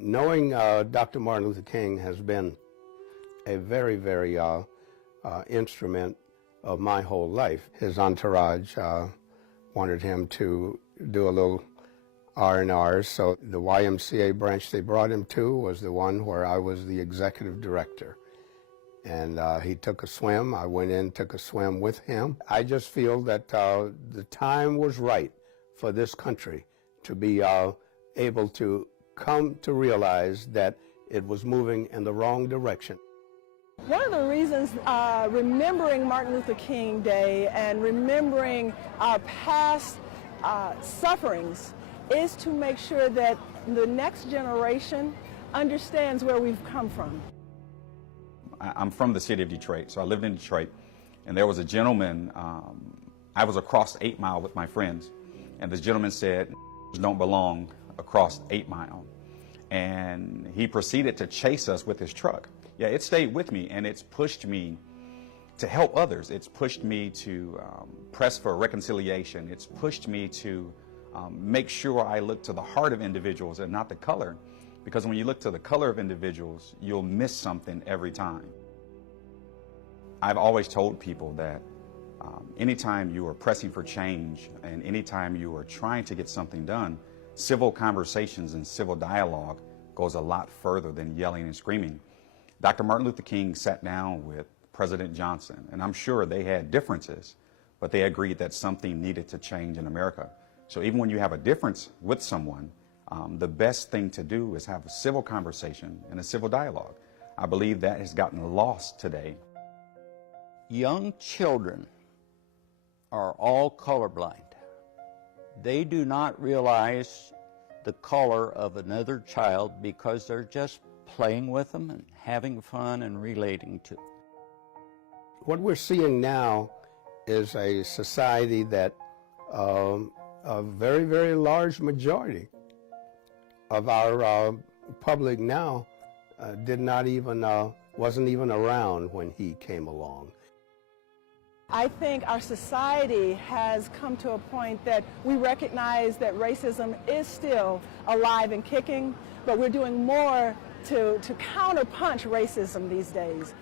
Knowing Dr. Martin Luther King has been a very, very instrument of my whole life. His entourage wanted him to do a little R&R, so the YMCA branch they brought him to was the one where I was the executive director. And he took a swim. I went in, took a swim with him. I just feel that the time was right for this country to be able to come to realize that it was moving in the wrong direction. One of the reasons remembering Martin Luther King Day and remembering our past sufferings is to make sure that the next generation understands where we've come from. I'm from the city of Detroit, so I lived in Detroit, and there was a gentleman, I was across 8 Mile with my friends, and this gentleman said, "Don't belong across 8 Mile." And he proceeded to chase us with his truck. Yeah, it stayed with me, and it's pushed me to help others. It's pushed me to press for reconciliation. It's pushed me to make sure I look to the heart of individuals and not the color. Because when you look to the color of individuals, you'll miss something every time. I've always told people that anytime you are pressing for change and anytime you are trying to get something done, civil conversations and civil dialogue goes a lot further than yelling and screaming. Dr. Martin Luther King sat down with President Johnson, and I'm sure they had differences, but they agreed that something needed to change in America. So even when you have a difference with someone, the best thing to do is have a civil conversation and a civil dialogue. I believe that has gotten lost today. Young children are all colorblind. They do not realize the color of another child because they're just playing with them and having fun and relating to them. What we're seeing now is a society that a very, very large majority of our public now wasn't even around when he came along. I think our society has come to a point that we recognize that racism is still alive and kicking, but we're doing more to counterpunch racism these days.